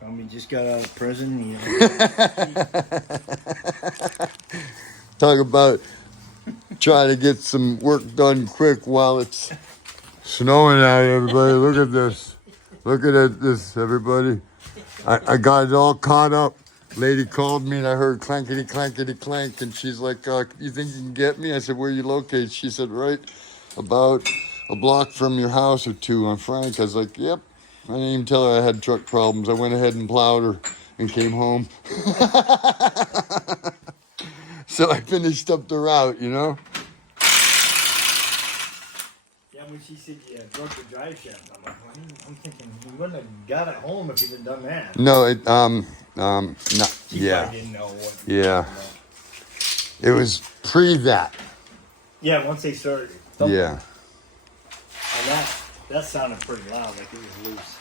Probably just got out of prison. Talk about trying to get some work done quick while it's snowing out, everybody. Look at this. Look at this, everybody. I got it all caught up. Lady called me and I heard clankety clankety clank, and she's like, you think you can get me? I said, where are you located? She said, right about a block from your house or two on Frank. I was like, yep. I didn't even tell her I had truck problems. I went ahead and plowed her and came home. So I finished up the route, you know? Yeah, when she said you broke the drive shaft, I'm like, I'm thinking he wouldn't have got it home if he'd have done that. No, She yeah. probably didn't know what. Yeah. It was pre that. Yeah, once they started thumping. Yeah. And that sounded pretty loud, like it was loose.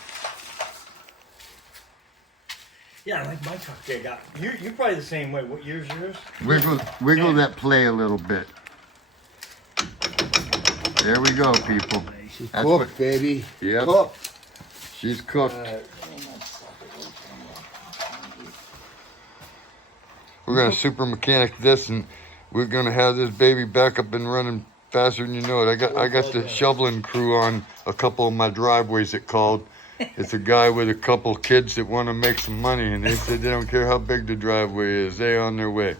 Yeah, like my truck there got. You're probably the same way. What year's yours? Wiggle that play a little bit. There we go, people. She's That's cooked, what- baby. Yep. Cooked. She's cooked. We're gonna super mechanic this, and we're gonna have this baby back up and running faster than you know it. I got the shoveling crew on a couple of my driveways. It called. It's a guy with a couple kids that want to make some money, and they said they don't care how big the driveway is. They're on their way.